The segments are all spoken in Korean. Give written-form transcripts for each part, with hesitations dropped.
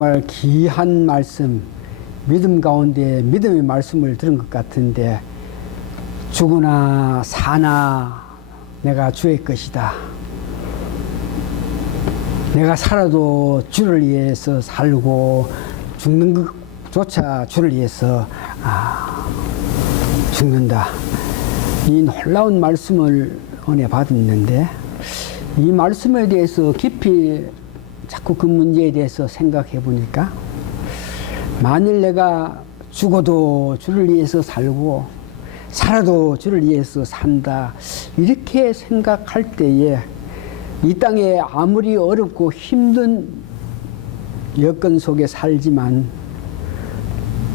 정말 귀한 말씀, 믿음 가운데 믿음의 말씀을 들은 것 같은데, 죽으나 사나 내가 주의 것이다. 내가 살아도 주를 위해서 살고 죽는 것조차 주를 위해서 죽는다. 이 놀라운 말씀을 은혜 받았는데, 이 말씀에 대해서 깊이 자꾸 그 문제에 대해서 생각해 보니까, 만일 내가 죽어도 주를 위해서 살고 살아도 주를 위해서 산다, 이렇게 생각할 때에 이 땅에 아무리 어렵고 힘든 여건 속에 살지만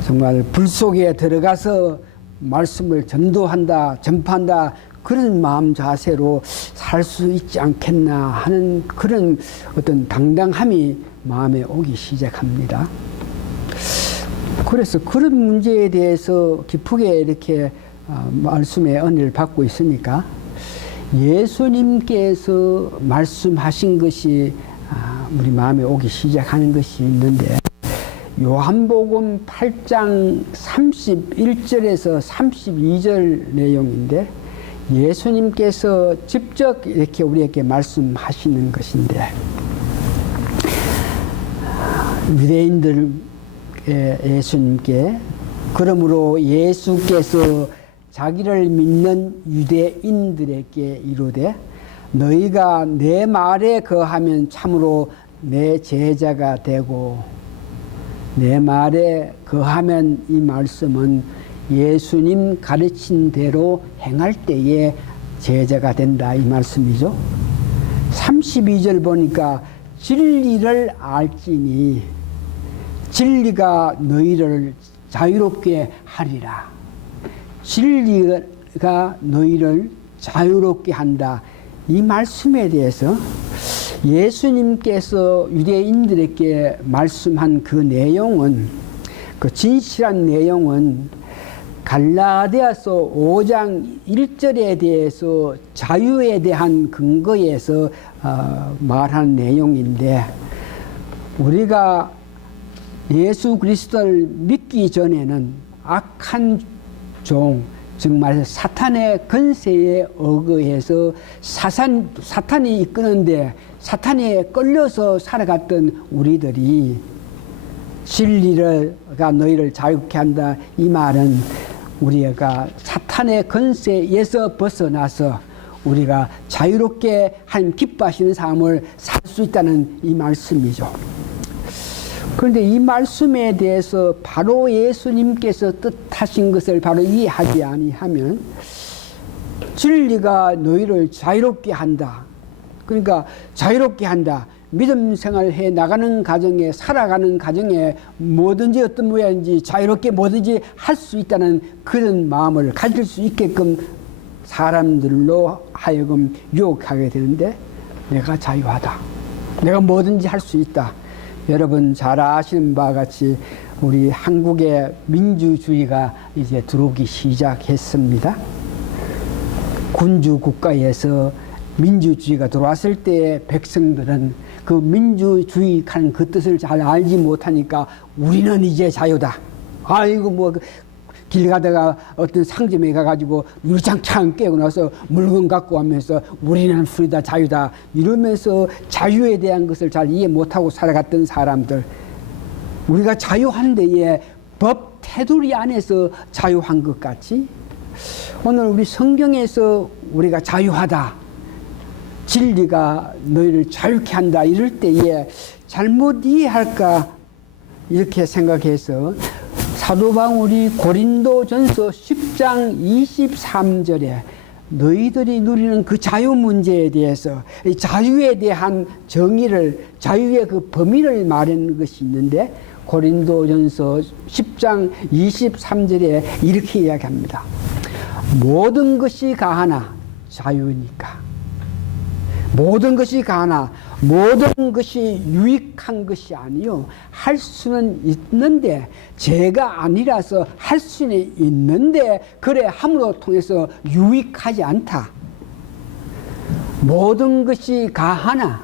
정말 불 속에 들어가서 말씀을 전도한다, 전파한다, 그런 마음 자세로 살 수 있지 않겠나 하는 그런 어떤 당당함이 마음에 오기 시작합니다. 그래서 그런 문제에 대해서 깊게 이렇게 말씀의 은혜를 받고 있으니까, 예수님께서 말씀하신 것이 우리 마음에 오기 시작하는 것이 있는데, 요한복음 8장 31절에서 32절 내용인데, 예수님께서 직접 이렇게 우리에게 말씀하시는 것인데, 유대인들 예수님께, 그러므로 예수께서 자기를 믿는 유대인들에게 이르되, 너희가 내 말에 거하면 참으로 내 제자가 되고, 내 말에 거하면, 이 말씀은 예수님 가르친 대로 행할 때에 제자가 된다, 이 말씀이죠. 32절 보니까 진리를 알지니 진리가 너희를 자유롭게 하리라. 진리가 너희를 자유롭게 한다. 이 말씀에 대해서 예수님께서 유대인들에게 말씀한 그 내용은, 그 진실한 내용은 갈라디아서 5장 1절에 대해서 자유에 대한 근거에서 말한 내용인데, 우리가 예수 그리스도를 믿기 전에는 악한 종, 즉 말해서 사탄의 권세에 의거해서 사탄이 이끄는데 사탄에 끌려서 살아갔던 우리들이, 진리가 너희를 자유케 한다, 이 말은 우리가 사탄의 권세에서 벗어나서 우리가 자유롭게 하나님 기뻐하시는 삶을 살 수 있다는 이 말씀이죠. 그런데 이 말씀에 대해서 바로 예수님께서 뜻하신 것을 바로 이해하지 아니하면, 진리가 너희를 자유롭게 한다, 그러니까 자유롭게 한다, 믿음 생활해 나가는 가정에, 살아가는 가정에 뭐든지 어떤 모양인지 자유롭게 뭐든지 할 수 있다는 그런 마음을 가질 수 있게끔 사람들로 하여금 유혹하게 되는데, 내가 자유하다, 내가 뭐든지 할 수 있다. 여러분 잘 아시는 바와 같이 우리 한국의 민주주의가 이제 들어오기 시작했습니다. 군주 국가에서 민주주의가 들어왔을 때 백성들은 그 민주주의 하는 그 뜻을 잘 알지 못하니까, 우리는 이제 자유다. 아이고 뭐 길 가다가 어떤 상점에 가가지고 유리창창 깨고 나서 물건 갖고 가면서 우리는 프리다, 자유다, 이러면서 자유에 대한 것을 잘 이해 못하고 살아갔던 사람들, 우리가 자유한 데에 법 테두리 안에서 자유한 것 같이, 오늘 우리 성경에서 우리가 자유하다, 진리가 너희를 자유케 한다, 이럴 때에 잘못 이해할까 이렇게 생각해서 사도 바울이 고린도전서 10장 23절에 너희들이 누리는 그 자유 문제에 대해서, 이 자유에 대한 정의를, 자유의 그 범위를 말하는 것이 있는데, 고린도전서 10장 23절에 이렇게 이야기합니다. 모든 것이 가하나 자유니까, 모든 것이 가하나 모든 것이 유익한 것이 아니요, 할 수는 있는데, 죄가 아니라서 할 수는 있는데 그래 함으로 통해서 유익하지 않다. 모든 것이 가하나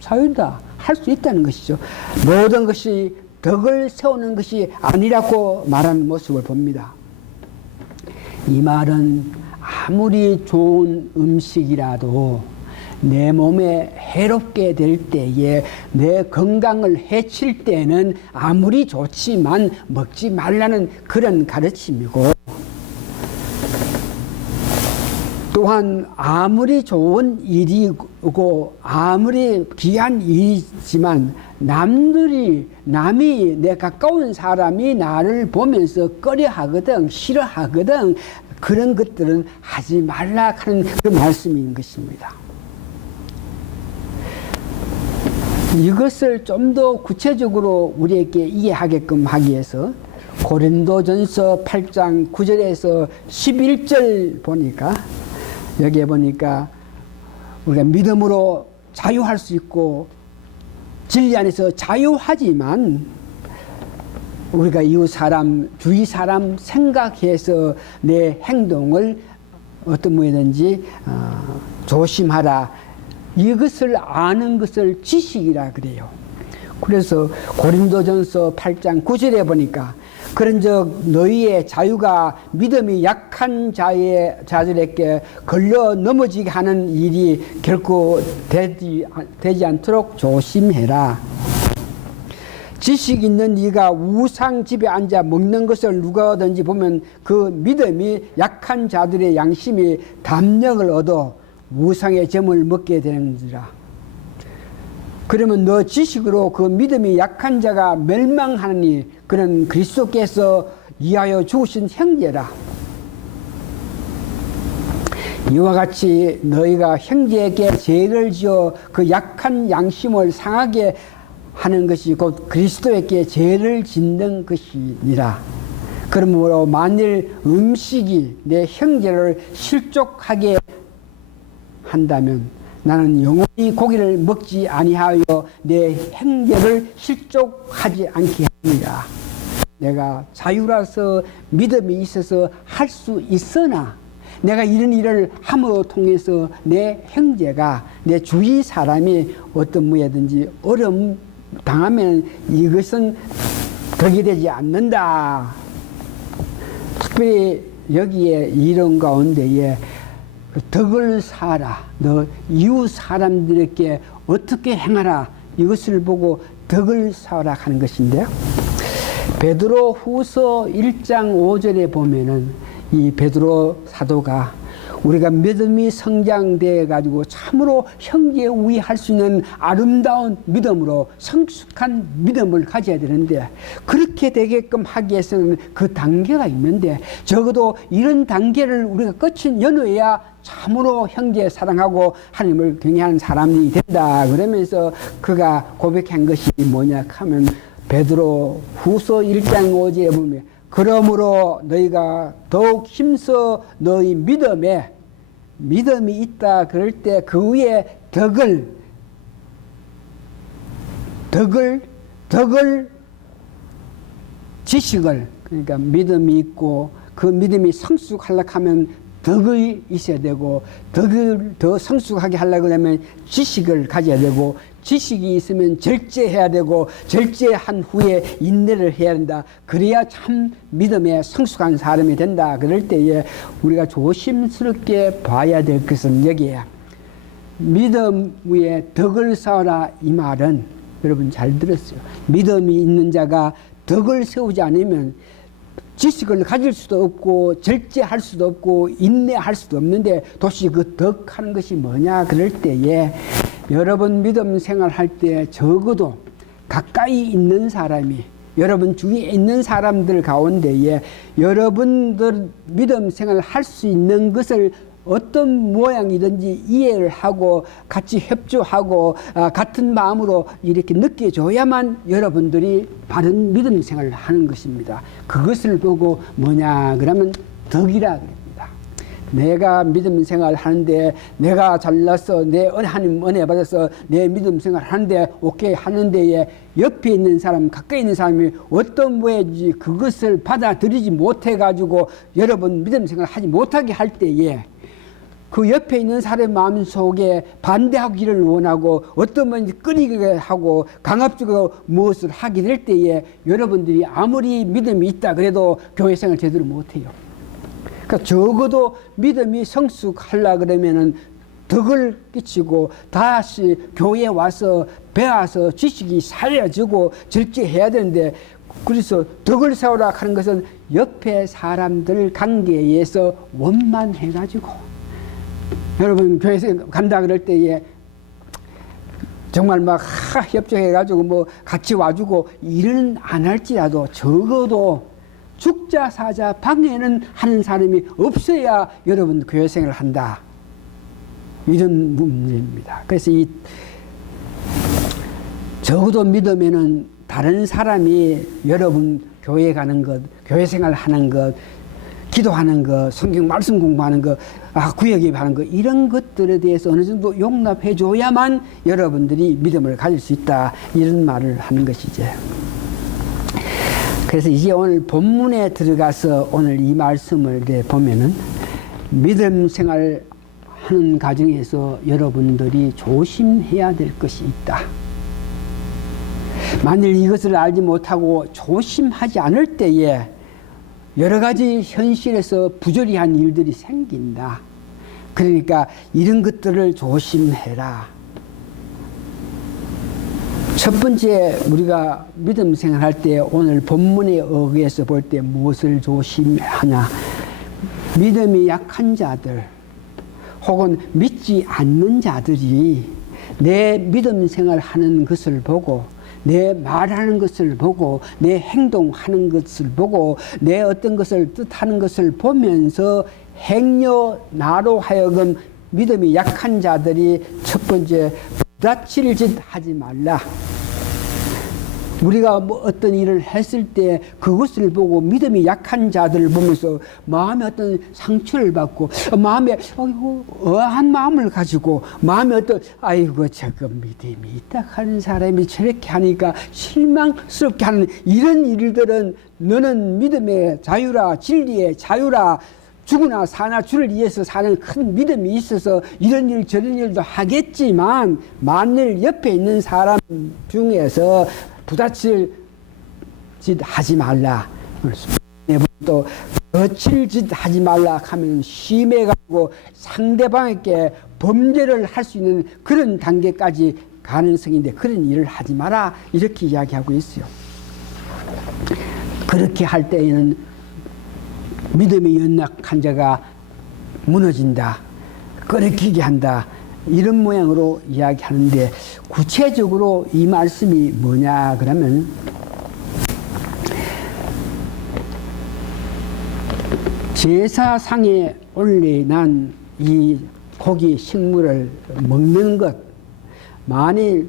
자유다, 할 수 있다는 것이죠. 모든 것이 덕을 세우는 것이 아니라고 말하는 모습을 봅니다. 이 말은 아무리 좋은 음식이라도 내 몸에 해롭게 될 때에, 내 건강을 해칠 때는 아무리 좋지만 먹지 말라는 그런 가르침이고, 또한 아무리 좋은 일이고 아무리 귀한 일이지만 남이 내 가까운 사람이 나를 보면서 꺼려하거든, 싫어하거든, 그런 것들은 하지 말라 하는 그 말씀인 것입니다. 이것을 좀 더 구체적으로 우리에게 이해하게끔 하기 위해서 고린도전서 8장 9절에서 11절 보니까, 여기에 보니까 우리가 믿음으로 자유할 수 있고 진리 안에서 자유하지만 우리가 이웃 사람, 주위 사람 생각해서 내 행동을 어떤 뭐든지 조심하라. 이것을 아는 것을 지식이라 그래요. 그래서 고린도전서 8장 9절에 보니까, 그런즉 너희의 자유가 믿음이 약한 자들에게 걸려 넘어지게 하는 일이 결코 되지 않도록 조심해라. 지식 있는 네가 우상 집에 앉아 먹는 것을 누구든지 보면 그 믿음이 약한 자들의 양심이 담력을 얻어 우상의 점을 먹게 되는지라. 그러면 너 지식으로 그 믿음이 약한 자가 멸망하느니 그는 그리스도께서 위하여 죽으신 형제라. 이와 같이 너희가 형제에게 죄를 지어 그 약한 양심을 상하게 하는 것이 곧 그리스도에게 죄를 짓는 것이니라. 그러므로 만일 음식이 내 형제를 실족하게 한다면 나는 영원히 고기를 먹지 아니하여 내 형제를 실족하지 않게 합니다. 내가 자유라서 믿음이 있어서 할 수 있으나 내가 이런 일을 함으로 통해서 내 형제가, 내 주위 사람이 어떤 뭐든지 어려움 당하면 이것은 덕이 되지 않는다. 특별히 여기에 이런 가운데에 덕을 쌓아라. 너 이웃 사람들에게 어떻게 행하라. 이것을 보고 덕을 쌓아라 하는 것인데요. 베드로 후서 1장 5절에 보면은 이 베드로 사도가 우리가 믿음이 성장되어 가지고 참으로 형제 우위할 수 있는 아름다운 믿음으로 성숙한 믿음을 가져야 되는데, 그렇게 되게끔 하기 위해서는 그 단계가 있는데, 적어도 이런 단계를 우리가 거친 연후에야 참으로 형제 사랑하고 하나님을 경외하는 사람이 된다. 그러면서 그가 고백한 것이 뭐냐 하면 베드로 후서 1장 5절에 보면, 그러므로 너희가 더욱 힘써 너희 믿음이 있다 그럴 때 그 위에 덕을 지식을, 그러니까 믿음이 있고 그 믿음이 성숙하려고 하면 덕이 있어야 되고, 덕을 더 성숙하게 하려고 하면 지식을 가져야 되고, 지식이 있으면 절제해야 되고, 절제한 후에 인내를 해야 된다. 그래야 참 믿음에 성숙한 사람이 된다. 그럴 때에 우리가 조심스럽게 봐야 될 것은 여기에 믿음 위에 덕을 쌓아라. 이 말은 여러분 잘 들었어요. 믿음이 있는 자가 덕을 세우지 않으면 지식을 가질 수도 없고 절제할 수도 없고 인내할 수도 없는데, 도대체 그 덕하는 것이 뭐냐 그럴 때에 여러분 믿음 생활할 때 적어도 가까이 있는 사람이, 여러분 주위에 있는 사람들 가운데에 여러분들 믿음 생활을 할 수 있는 것을 어떤 모양이든지 이해를 하고 같이 협조하고 같은 마음으로 이렇게 느껴줘야만 여러분들이 바른 믿음 생활을 하는 것입니다. 그것을 보고 뭐냐 그러면 덕이라 그럽니다. 내가 믿음 생활을 하는데 내가 잘나서 내 하나님 은혜 받아서 내 믿음 생활을 하는데 오케이 하는 데에 옆에 있는 사람, 가까이 있는 사람이 어떤 모양인지 그것을 받아들이지 못해가지고 여러분 믿음 생활을 하지 못하게 할 때에 그 옆에 있는 사람의 마음속에 반대하기를 원하고 어떤 분이 끊이게 하고 강압적으로 무엇을 하게 될 때에 여러분들이 아무리 믿음이 있다 그래도 교회 생활 제대로 못해요. 그러니까 적어도 믿음이 성숙하려 그러면은 덕을 끼치고 다시 교회에 와서 배워서 지식이 살려지고 절제해야 되는데, 그래서 덕을 세우라 하는 것은 옆에 사람들 관계에서 원만해가지고, 여러분 교회에 간다 그럴 때에 정말 막 협조해가지고 뭐 같이 와주고 일은 안 할지라도 적어도 죽자 사자 방해는 하는 사람이 없어야 여러분 교회 생활을 한다, 이런 문제입니다. 그래서 이 적어도 믿으면은 다른 사람이 여러분 교회 가는 것, 교회 생활 하는 것, 기도하는 것, 성경 말씀 공부하는 것, 구역입하는 것, 이런 것들에 대해서 어느 정도 용납해 줘야만 여러분들이 믿음을 가질 수 있다, 이런 말을 하는 것이죠. 그래서 이제 오늘 본문에 들어가서 오늘 이 말씀을 보면은 믿음 생활 하는 과정에서 여러분들이 조심해야 될 것이 있다. 만일 이것을 알지 못하고 조심하지 않을 때에 여러 가지 현실에서 부조리한 일들이 생긴다. 그러니까 이런 것들을 조심해라. 첫 번째, 우리가 믿음 생활할 때 오늘 본문에 의해서 볼 때 무엇을 조심하냐. 믿음이 약한 자들 혹은 믿지 않는 자들이 내 믿음 생활하는 것을 보고, 내 말하는 것을 보고, 내 행동하는 것을 보고, 내 어떤 것을 뜻하는 것을 보면서 행여 나로 하여금 믿음이 약한 자들이 첫 번째, 부딪힐 짓 하지 말라. 우리가 뭐 어떤 일을 했을 때 그것을 보고 믿음이 약한 자들을 보면서 마음에 어떤 상처를 받고, 마음에 어한 마음을 가지고, 마음에 어떤 아이고 저거 믿음이 있다 하는 사람이 저렇게 하니까 실망스럽게 하는 이런 일들은 너는 믿음의 자유라, 진리의 자유라, 죽으나 사나 주를 위해서 사는 큰 믿음이 있어서 이런 일 저런 일도 하겠지만, 만일 옆에 있는 사람 중에서 부딪힐 짓 하지 말라. 또 거칠 짓 하지 말라 하면 심해가지고 상대방에게 범죄를 할 수 있는 그런 단계까지 가능성인데, 그런 일을 하지 마라, 이렇게 이야기하고 있어요. 그렇게 할 때에는 믿음이 연약한 자가 무너진다, 끓이게 한다, 이런 모양으로 이야기하는데, 구체적으로 이 말씀이 뭐냐 그러면, 제사상에 올려난 이 고기 식물을 먹는 것, 만일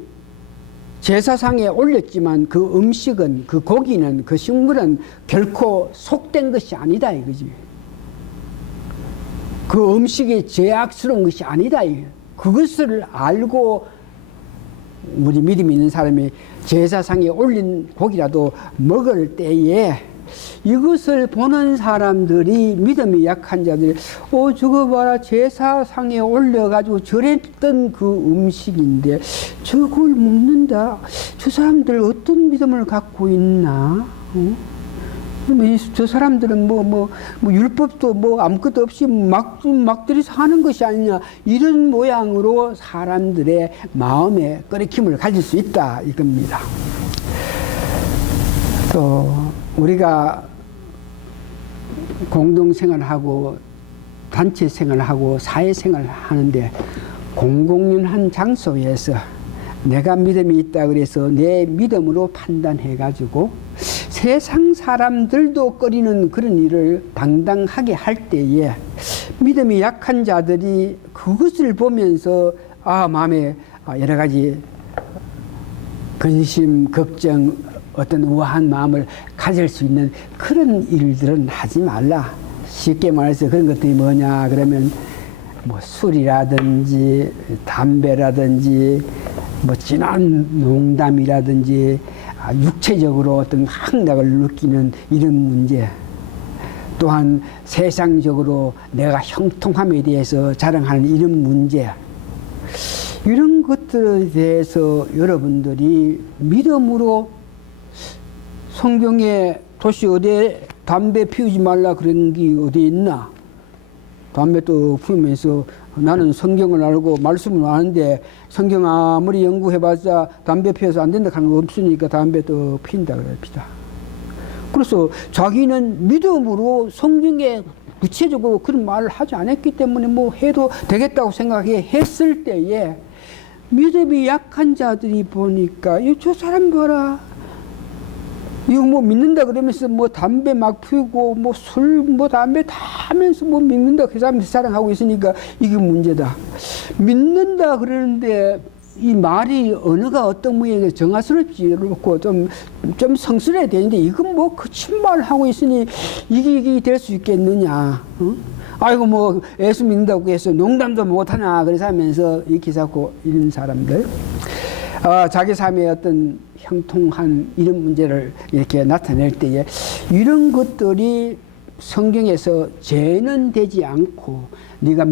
제사상에 올렸지만 그 음식은, 그 고기는, 그 식물은 결코 속된 것이 아니다 이거지. 그 음식이 죄악스러운 것이 아니다. 그것을 알고 우리 믿음 있는 사람이 제사상에 올린 고기라도 먹을 때에 이것을 보는 사람들이, 믿음이 약한 자들이 저거 봐라, 제사상에 올려가지고 절했던 그 음식인데 저걸 먹는다, 저 사람들 어떤 믿음을 갖고 있나? 저 사람들은 뭐 율법도 아무것도 없이 막들이 사는 것이 아니냐, 이런 모양으로 사람들의 마음에 꺼리킴을 가질 수 있다 이겁니다. 또 우리가 공동생활하고 단체생활하고 사회생활을 하는데, 공공연한 장소에서 내가 믿음이 있다 그래서 내 믿음으로 판단해 가지고 세상 사람들도 꺼리는 그런 일을 당당하게 할 때에, 믿음이 약한 자들이 그것을 보면서 마음에 여러 가지 근심, 걱정, 어떤 우아한 마음을 가질 수 있는 그런 일들은 하지 말라. 쉽게 말해서 그런 것들이 뭐냐 그러면, 뭐 술이라든지 담배라든지 뭐 진한 농담이라든지 육체적으로 어떤 향락을 느끼는 이런 문제, 또한 세상적으로 내가 형통함에 대해서 자랑하는 이런 문제, 이런 것들에 대해서 여러분들이 믿음으로 성경에 도시 어디에 담배 피우지 말라 그런 게 어디 있나? 담배 또 피우면서 나는 성경을 알고 말씀을 아는데 성경 아무리 연구해봤자 담배 피워서 안 된다 하는 거 없으니까 담배 또 피운다 그럽시다. 그래서 자기는 믿음으로 성경에 구체적으로 그런 말을 하지 않았기 때문에 뭐 해도 되겠다고 생각했을 때에 믿음이 약한 자들이 보니까 저 사람 봐라. 이거 뭐 믿는다 그러면서 뭐 담배 막 피우고 뭐 술 뭐 담배 다 하면서 뭐 믿는다 그 사람들 자랑하고 있으니까 이게 문제다. 믿는다 그러는데 이 말이 언어가 어떤 모양이 정화스럽지 않고 좀 성스러워야 되는데 이건 뭐 거짓말을 하고 있으니 이게 될 수 있겠느냐. 어? 아이고 뭐 예수 믿는다고 해서 농담도 못하나 그래서 하면서 이렇게 자꾸 이런 사람들 자기 삶의 어떤 형통한 이런 문제를 이렇게 나타낼 때에 이런 것들이 성경에서 죄는 되지 않고 네가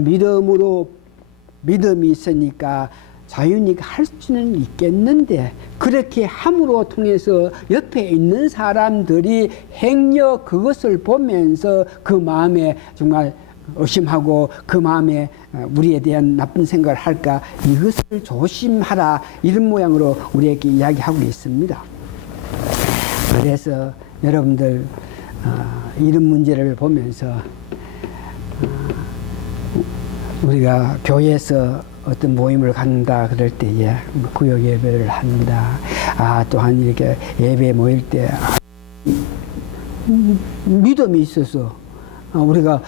믿음이 있으니까 자유니 할 수는 있겠는데 그렇게 함으로 통해서 옆에 있는 사람들이 행여 그것을 보면서 그 마음에 정말 의심하고 그 마음에 우리에 대한 나쁜 생각을 할까 이것을 조심하라 이런 모양으로 우리에게 이야기하고 있습니다. 그래서 여러분들 이런 문제를 보면서 우리가 교회에서 어떤 모임을 갖는다 그럴 때에 구역 예배를 한다. 또한 이렇게 예배 모일 때 믿음이 있어서 우리가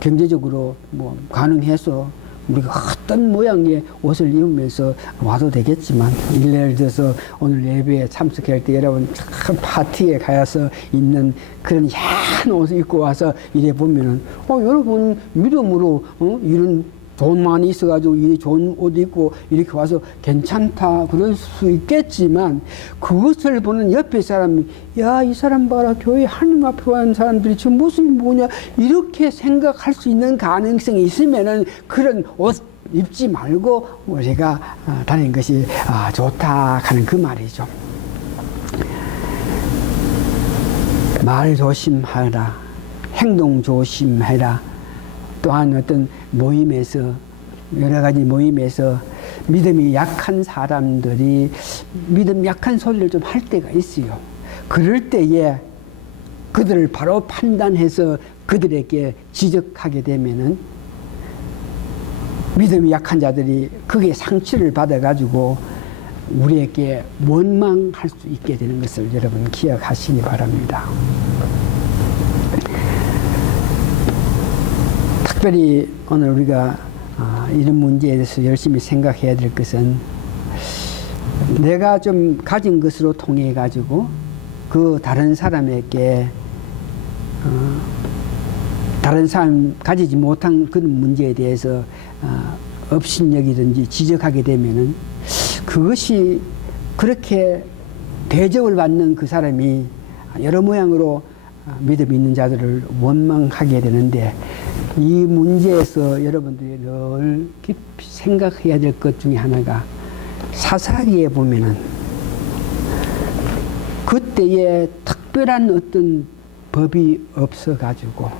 경제적으로 뭐 가능해서 우리가 어떤 모양의 옷을 입으면서 와도 되겠지만 예를 들어서 오늘 예배에 참석할 때 여러분 큰 파티에 가서 입는 그런 야한 옷을 입고 와서 이래 보면은 여러분 믿음으로 이런 돈 많이 있어가지고 이 좋은 옷 입고 이렇게 와서 괜찮다 그럴 수 있겠지만 그것을 보는 옆에 사람이 야, 이 사람 봐라 교회 하나님 앞에 와는 사람들이 지금 모습이 뭐냐 이렇게 생각할 수 있는 가능성이 있으면은 그런 옷 입지 말고 우리가 다니는 것이 좋다 하는 그 말이죠. 말 조심하라, 행동 조심해라. 또한 어떤 모임에서 여러 가지 모임에서 믿음이 약한 사람들이 믿음 약한 소리를 좀 할 때가 있어요. 그럴 때에 그들을 바로 판단해서 그들에게 지적하게 되면은 믿음이 약한 자들이 그게 상처를 받아가지고 우리에게 원망할 수 있게 되는 것을 여러분 기억하시기 바랍니다. 특별히 오늘 우리가 이런 문제에 대해서 열심히 생각해야 될 것은 내가 좀 가진 것으로 통해 가지고 그 다른 사람에게 다른 사람 가지지 못한 그런 문제에 대해서 업신여기든지 지적하게 되면은 그것이 그렇게 대접을 받는 그 사람이 여러 모양으로 믿음 있는 자들을 원망하게 되는데 이 문제에서 여러분들이 늘 깊이 생각해야 될 것 중에 하나가 사사기에 보면은 그때에 특별한 어떤 법이 없어가지고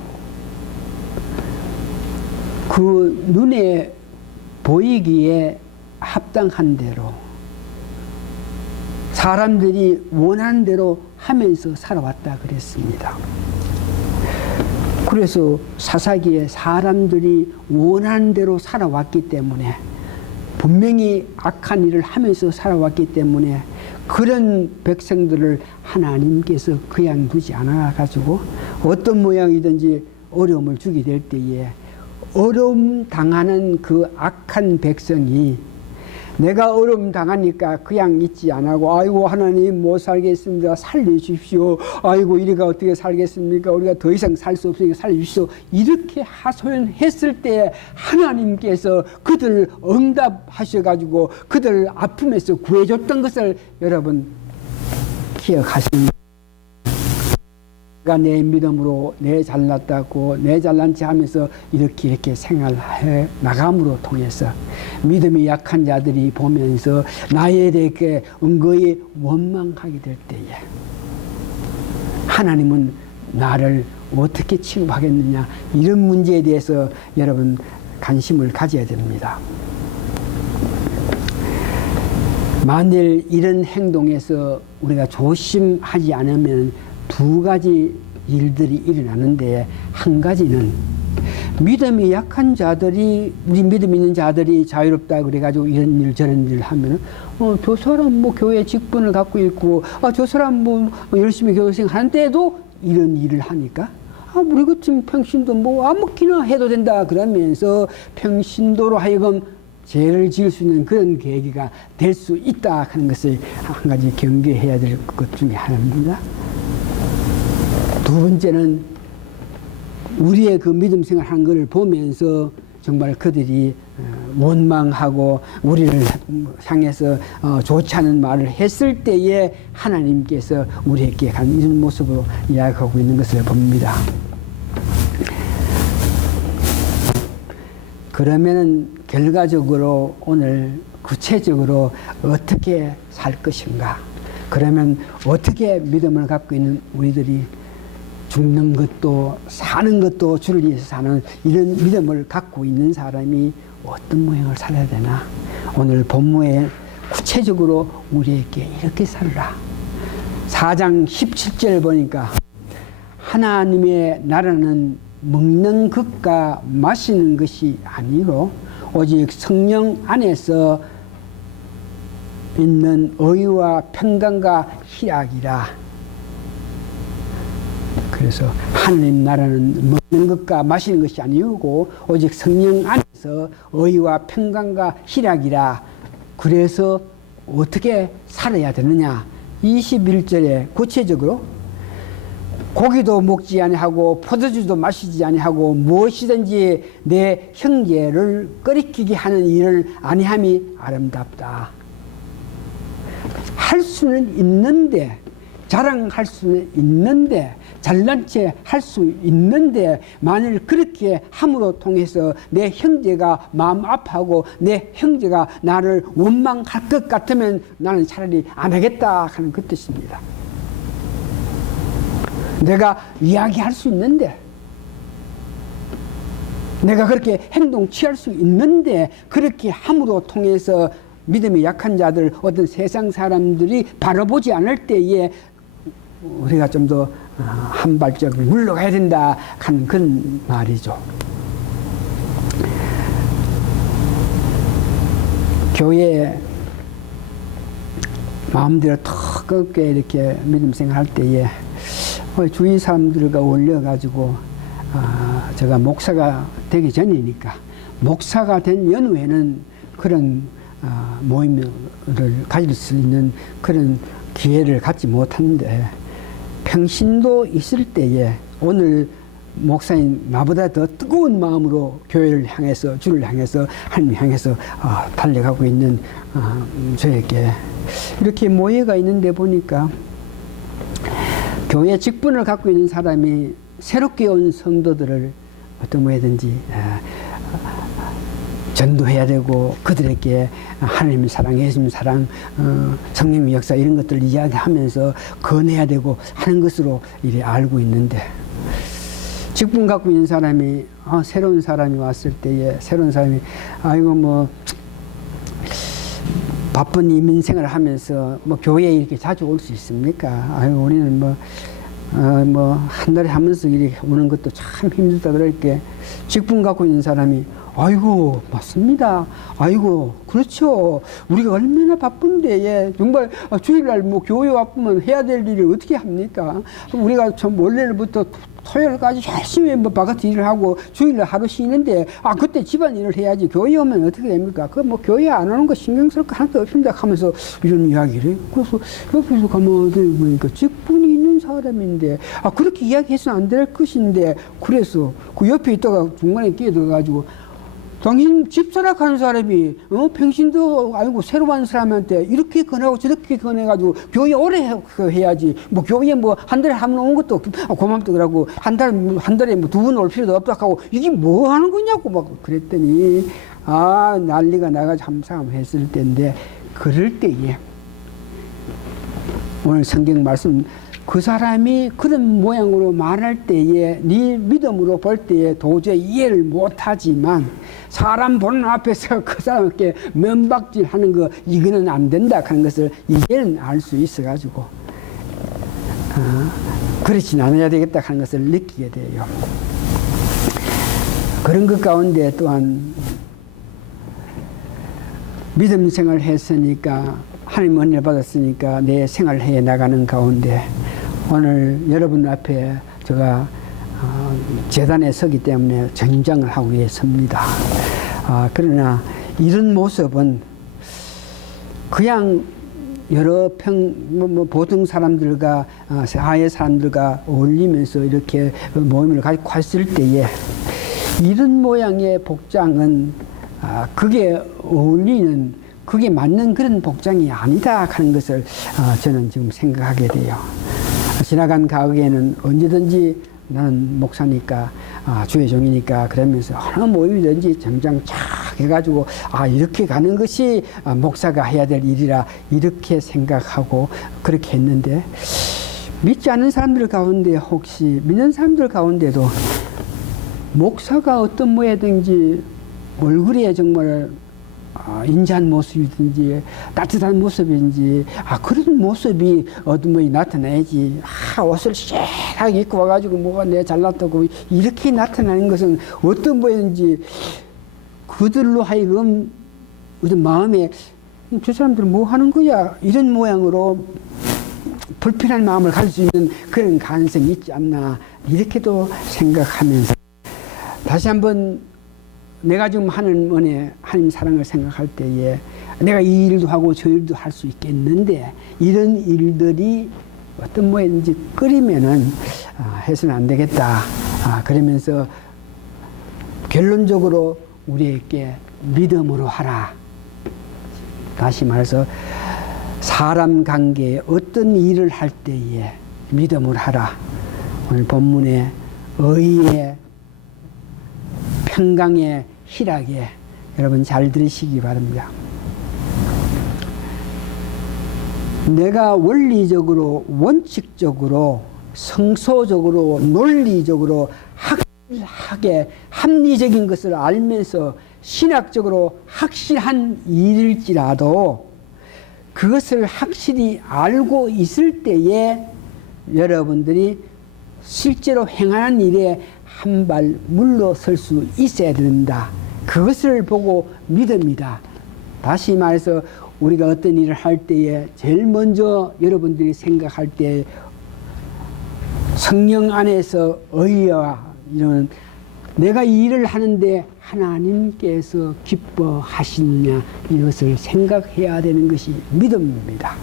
그 눈에 보이기에 합당한 대로 사람들이 원하는 대로 하면서 살아왔다 그랬습니다. 그래서 사사기에 사람들이 원하는 대로 살아왔기 때문에 분명히 악한 일을 하면서 살아왔기 때문에 그런 백성들을 하나님께서 그냥 두지 않아 가지고 어떤 모양이든지 어려움을 주게 될 때에 어려움 당하는 그 악한 백성이 내가 어려움 당하니까 그냥 있지 않고 아이고 하나님 못 살겠습니다. 살려주십시오. 아이고 이리가 어떻게 살겠습니까? 우리가 더 이상 살 수 없으니까 살려주십시오. 이렇게 하소연했을 때 하나님께서 그들 응답하셔가지고 그들 아픔에서 구해줬던 것을 여러분 기억하십니까? 내가 내 믿음으로 내 잘났다고 내 잘난 체 하면서 이렇게 생활해 나감으로 통해서 믿음이 약한 자들이 보면서 나에 대해 은거히 원망하게 될 때에 하나님은 나를 어떻게 취급하겠느냐, 이런 문제에 대해서 여러분 관심을 가져야 됩니다. 만일 이런 행동에서 우리가 조심하지 않으면 두 가지 일들이 일어나는데, 한 가지는 믿음이 약한 자들이, 우리 믿음 있는 자들이 자유롭다 그래가지고 이런 일 저런 일을 하면은 저 사람 뭐 교회 직분을 갖고 있고 저 사람 뭐 열심히 교회생 하는데도 이런 일을 하니까 우리 같은 평신도 뭐 아무렇게나 해도 된다 그러면서 평신도로 하여금 죄를 지을 수 있는 그런 계기가 될 수 있다 하는 것을 한 가지 경계해야 될 것 중에 하나입니다. 두 번째는 우리의 그 믿음 생활하는 것을 보면서 정말 그들이 원망하고 우리를 향해서 좋지 않은 말을 했을 때에 하나님께서 우리에게 간 이런 모습으로 이야기하고 있는 것을 봅니다. 그러면은 결과적으로 오늘 구체적으로 어떻게 살 것인가? 그러면 어떻게 믿음을 갖고 있는 우리들이 죽는 것도 사는 것도 주를 위해서 사는 이런 믿음을 갖고 있는 사람이 어떤 모양을 살아야 되나? 오늘 본문에 구체적으로 우리에게 이렇게 살라. 4장 17절 보니까 하나님의 나라는 먹는 것과 마시는 것이 아니고 오직 성령 안에서 있는 의와 평강과 희락이라. 그래서 하나님 나라는 먹는 것과 마시는 것이 아니고 오직 성령 안에서 의와 평강과 희락이라. 그래서 어떻게 살아야 되느냐? 21절에 구체적으로 고기도 먹지 아니하고 포도주도 마시지 아니하고 무엇이든지 내 형제를 꺼리키게 하는 일을 아니함이 아름답다. 할 수는 있는데, 자랑할 수는 있는데, 잘난 체 할 수 있는데, 만일 그렇게 함으로 통해서 내 형제가 마음 아파하고 내 형제가 나를 원망할 것 같으면 나는 차라리 안 하겠다 하는 그 뜻입니다. 내가 이야기할 수 있는데, 내가 그렇게 행동 취할 수 있는데, 그렇게 함으로 통해서 믿음이 약한 자들, 어떤 세상 사람들이 바라보지 않을 때에 우리가 좀 더 한 발짝 물러가야 된다 하는 그런 말이죠. 교회에 마음대로 턱없게 이렇게 믿음 생활할 때에 주위 사람들과 올려가지고 제가 목사가 되기 전이니까 목사가 된 연후에는 그런 모임을 가질 수 있는 그런 기회를 갖지 못하는데, 평신도 있을 때에 오늘 목사님 나보다 더 뜨거운 마음으로 교회를 향해서, 주를 향해서, 하나님을 향해서 달려가고 있는 저에게 이렇게 모여가 있는데 보니까 교회 직분을 갖고 있는 사람이 새롭게 온 성도들을 어떤 뭐든지 전도해야 되고, 그들에게 하나님의 사랑, 예수님의 사랑, 성령의 역사 이런 것들을 이야기하면서 권해야 되고 하는 것으로 이래 알고 있는데, 직분 갖고 있는 사람이 새로운 사람이 왔을 때에 새로운 사람이 아이고 뭐 바쁜 이민생활을 하면서 뭐 교회에 이렇게 자주 올 수 있습니까? 아이고 우리는 뭐 한 달에 한 번씩 이렇게 오는 것도 참 힘들다 그럴게. 직분 갖고 있는 사람이 아이고 맞습니다. 아이고 그렇죠. 우리가 얼마나 바쁜데, 예. 정말 주일날 뭐 교회 와보면 해야 될 일을 어떻게 합니까? 우리가 참 월요일부터 토요일까지 열심히 뭐 바깥에 일을 하고 주일날 하루 쉬는데 그때 집안일을 해야지 교회 오면 어떻게 됩니까? 그 뭐 교회 안 오는 거 신경 쓸 거 하나도 없습니다 하면서 이런 이야기를 해요. 그래서 옆에서 가만히 보니까 직분이 있는 사람인데 그렇게 이야기해서는 안 될 것인데, 그래서 그 옆에 있다가 중간에 끼어들어가지고 당신 집사락하는 사람이 평신도 아니고 새로 온 사람한테 이렇게 권하고 저렇게 권해가지고 교회 오래 해야지. 뭐 교회에 뭐 한 달에 한 번 온 것도 고맙다 그러고 한 달에 뭐 두 번 올 필요도 없다 하고 이게 뭐 하는 거냐고 막 그랬더니 난리가 나가지고 함상했을 때인데 그럴 때에 오늘 성경 말씀 그 사람이 그런 모양으로 말할 때에 네 믿음으로 볼 때에 도저히 이해를 못하지만 사람 보는 앞에서 그 사람께 면박질하는 거 이거는 안 된다 하는 것을 이제는 알 수 있어가지고 그렇진 않아야 되겠다 하는 것을 느끼게 돼요. 그런 것 가운데 또한 믿음 생활을 했으니까 하나님 은혜를 받았으니까 내 생활을 해 나가는 가운데 오늘 여러분 앞에 제가 재단에 서기 때문에 전장을 하고 섭니다. 그러나 이런 모습은 그냥 여러 보통 사람들과 사회 사람들과 어울리면서 이렇게 모임을 가지고 갔을 때에 이런 모양의 복장은 그게 어울리는 그게 맞는 그런 복장이 아니다 하는 것을 저는 지금 생각하게 돼요. 지나간 가옥에는 언제든지 나는 목사니까 주의 종이니까 그러면서 어느 모임이든지 정장 쫙 해가지고 이렇게 가는 것이 목사가 해야 될 일이라 이렇게 생각하고 그렇게 했는데 믿지 않는 사람들 가운데 혹시 믿는 사람들 가운데도 목사가 어떤 모양이든지 얼굴에 정말 인자한 모습이든지 따뜻한 모습인지 그런 모습이 어둠이 나타나야지 옷을 쎄하게 입고 와가지고 뭐가 내 잘났다고 이렇게 나타나는 것은 어떤 모양인지 그들로 하여금 어떤 마음에 저 사람들은 뭐 하는 거야 이런 모양으로 불편한 마음을 가질 수 있는 그런 가능성이 있지 않나 이렇게도 생각하면서 다시 한번 내가 지금 하는 은혜, 하나님 사랑을 생각할 때에 내가 이 일도 하고 저 일도 할 수 있겠는데 이런 일들이 어떤 모양인지 끓이면은 해서는 안 되겠다. 그러면서 결론적으로 우리에게 믿음으로 하라. 다시 말해서 사람 관계에 어떤 일을 할 때에 믿음으로 하라. 오늘 본문에 의의 평강의 희락에 여러분 잘 들으시기 바랍니다. 내가 원리적으로 원칙적으로 성소적으로 논리적으로 확실하게 합리적인 것을 알면서 신학적으로 확실한 일일지라도 그것을 확실히 알고 있을 때에 여러분들이 실제로 행하는 일에 한 발 물러설 수 있어야 된다. 그것을 보고 믿음이다. 다시 말해서 우리가 어떤 일을 할 때에 제일 먼저 여러분들이 생각할 때 성령 안에서 의와 이런 내가 이 일을 하는데 하나님께서 기뻐하시느냐 이것을 생각해야 되는 것이 믿음입니다.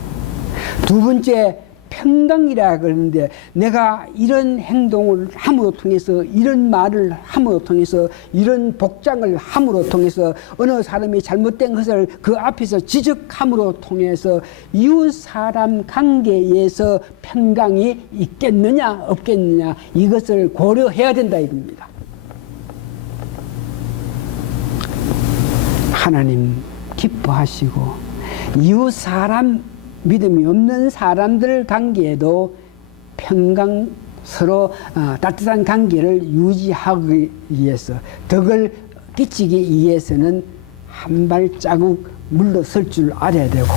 두 번째 평강이라 그러는데 내가 이런 행동을 함으로 통해서 이런 말을 함으로 통해서 이런 복장을 함으로 통해서 어느 사람이 잘못된 것을 그 앞에서 지적함으로 통해서 이웃 사람 관계에서 평강이 있겠느냐 없겠느냐 이것을 고려해야 된다 이겁니다. 하나님 기뻐하시고 이웃 사람 믿음이 없는 사람들 관계에도 평강 서로 따뜻한 관계를 유지하기 위해서 덕을 끼치기 위해서는 한 발자국 물러설 줄 알아야 되고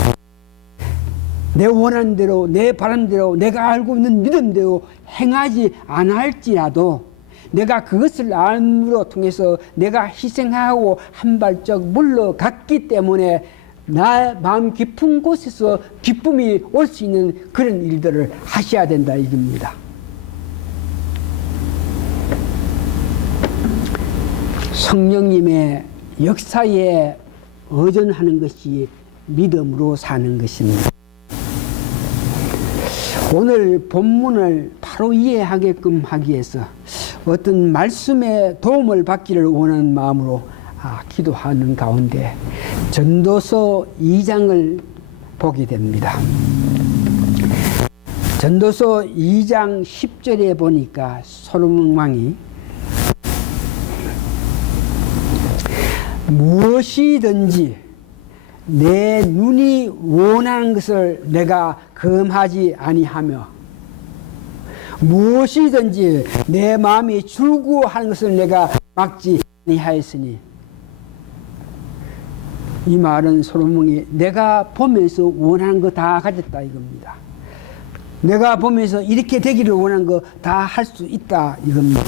내 원하는 대로 내 바람대로 내가 알고 있는 믿음대로 행하지 않을지라도 내가 그것을 알므로 통해서 내가 희생하고 한 발짝 물러갔기 때문에 나 마음 깊은 곳에서 기쁨이 올 수 있는 그런 일들을 하셔야 된다 이겁니다. 성령님의 역사에 의존하는 것이 믿음으로 사는 것입니다. 오늘 본문을 바로 이해하게끔 하기 위해서 어떤 말씀의 도움을 받기를 원하는 마음으로 기도하는 가운데 전도서 2장을 보게 됩니다. 전도서 2장 10절에 보니까 솔로몬 왕이 무엇이든지 내 눈이 원하는 것을 내가 금하지 아니하며 무엇이든지 내 마음이 즐거워하는 것을 내가 막지 아니하였으니, 이 말은 솔로몬이 내가 보면서 원하는 거 다 가졌다 이겁니다. 내가 보면서 이렇게 되기를 원하는 거 다 할 수 있다 이겁니다.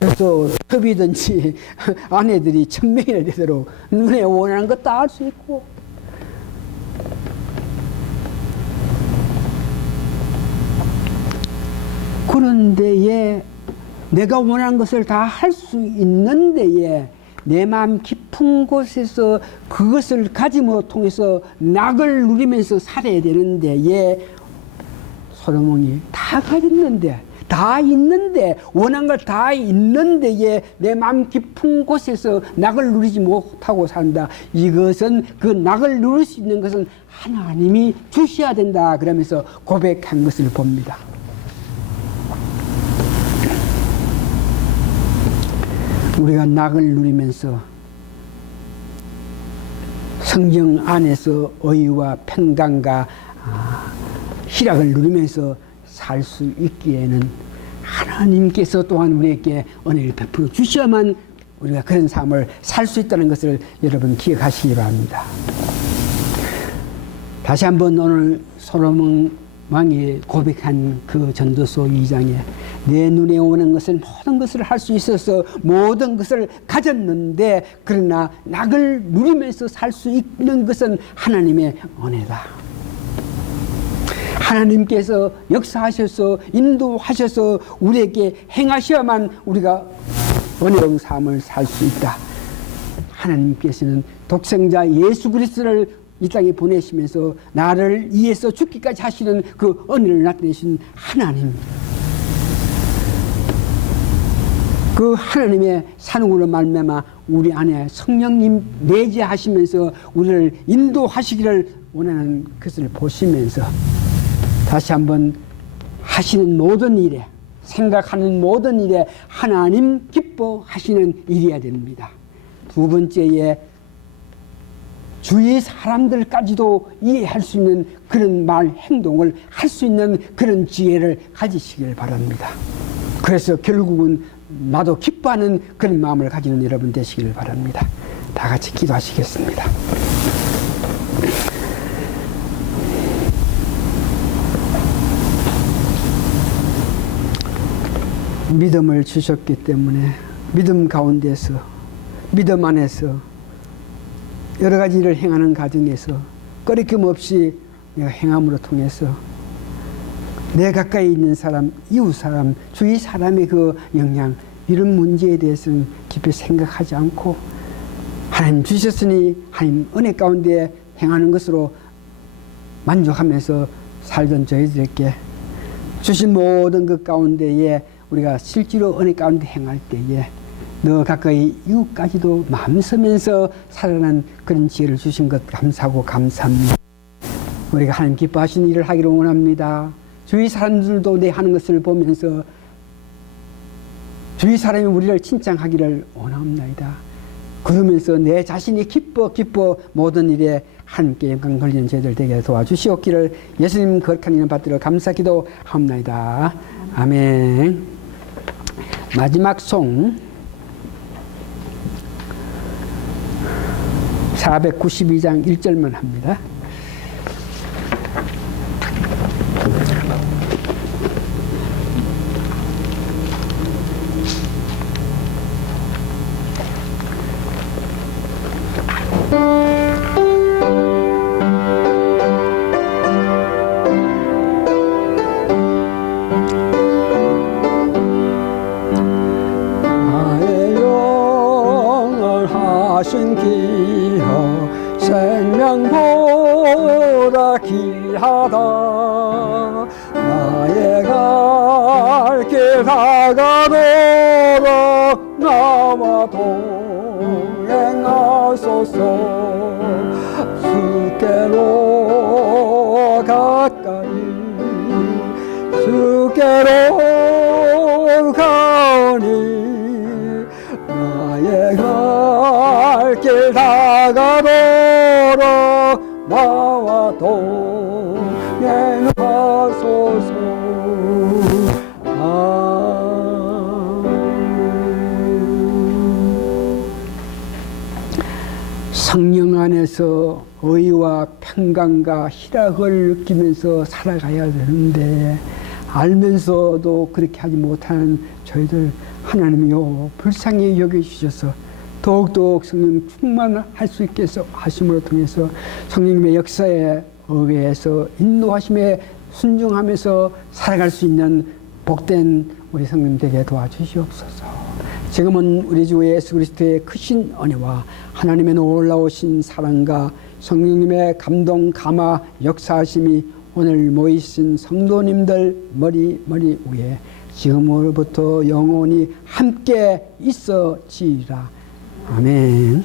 그래서 첩이든지 아내들이 1000명이나 되도록 눈에 원하는 거 다 할 수 있고, 그런데에 내가 원하는 것을 다 할 수 있는데에 내 마음 깊은 곳에서 그것을 가짐으로 통해서 낙을 누리면서 살아야 되는데에 솔로몬이 다 가졌는데, 다 있는데, 원한 걸 다 있는데에 내 마음 깊은 곳에서 낙을 누리지 못하고 산다. 이것은 그 낙을 누릴 수 있는 것은 하나님이 주셔야 된다. 그러면서 고백한 것을 봅니다. 우리가 낙을 누리면서 성경 안에서 의와 평강과 희락을 누리면서 살 수 있기에는 하나님께서 또한 우리에게 은혜를 베풀어 주셔야만 우리가 그런 삶을 살 수 있다는 것을 여러분 기억하시기 바랍니다. 다시 한번 오늘 솔로몬 왕이 고백한 그 전도서 2장에 내 눈에 오는 것을 모든 것을 할 수 있어서 모든 것을 가졌는데, 그러나 낙을 누리면서 살 수 있는 것은 하나님의 은혜다. 하나님께서 역사하셔서 인도하셔서 우리에게 행하셔야만 우리가 은혜로운 삶을 살 수 있다. 하나님께서는 독생자 예수 그리스도를 이 땅에 보내시면서 나를 위해서 죽기까지 하시는 그 은혜를 나타내신 하나님, 그 하나님의 산후로 말미암아 우리 안에 성령님 내재하시면서 우리를 인도하시기를 원하는 것을 보시면서 다시 한번 하시는 모든 일에, 생각하는 모든 일에 하나님 기뻐하시는 일이어야 됩니다. 두 번째에 주위 사람들까지도 이해할 수 있는 그런 말, 행동을 할 수 있는 그런 지혜를 가지시길 바랍니다. 그래서 결국은 나도 기뻐하는 그런 마음을 가지는 여러분 되시길 바랍니다. 다 같이 기도하시겠습니다. 믿음을 주셨기 때문에 믿음 가운데서, 믿음 안에서 여러 가지 일을 행하는 과정에서 꺼리낌 없이 내가 행함으로 통해서 내 가까이 있는 사람, 이웃 사람, 주위 사람의 그 영향, 이런 문제에 대해서는 깊이 생각하지 않고 하나님 주셨으니 하나님 은혜 가운데 행하는 것으로 만족하면서 살던 저희들에게 주신 모든 것 가운데에 우리가 실제로 은혜 가운데 행할 때에 너 가까이 이웃까지도 마음서면서 살아난 그런 지혜를 주신 것 감사하고 감사합니다. 우리가 하나님 기뻐하시는 일을 하기를 원합니다. 주위 사람들도 내 하는 것을 보면서 주위 사람이 우리를 칭찬하기를 원합니다. 그러면서 내 자신이 기뻐 모든 일에 함께 영광 돌리는 저희들 되게 도와주시옵기를 예수님 거룩한 이름 받들어 감사 기도하옵나이다. 아멘. 마지막 송 492장 1절만 합니다. 생명보다 귀하다 나의 갈 길 다가도록 나와 동행하소서. 주께로 가까이 주께로 가오니 나의 갈 길 다가도록 나와 동행하소서. 성령 안에서 의와 평강과 희락을 느끼면서 살아가야 되는데 알면서도 그렇게 하지 못하는 저희들 하나님이요 불쌍히 여겨주셔서 더욱더욱 성령 충만할 수 있게 하심으로 통해서 성령님의 역사에 의해서 인도하심에 순종하면서 살아갈 수 있는 복된 우리 성령 되게 도와주시옵소서. 지금은 우리 주 예수 그리스도의 크신 은혜와 하나님의 놀라우신 사랑과 성령님의 감동 감화 역사하심이 오늘 모이신 성도님들 머리 위에 지금으로부터 영원히 함께 있어지리라. 아멘.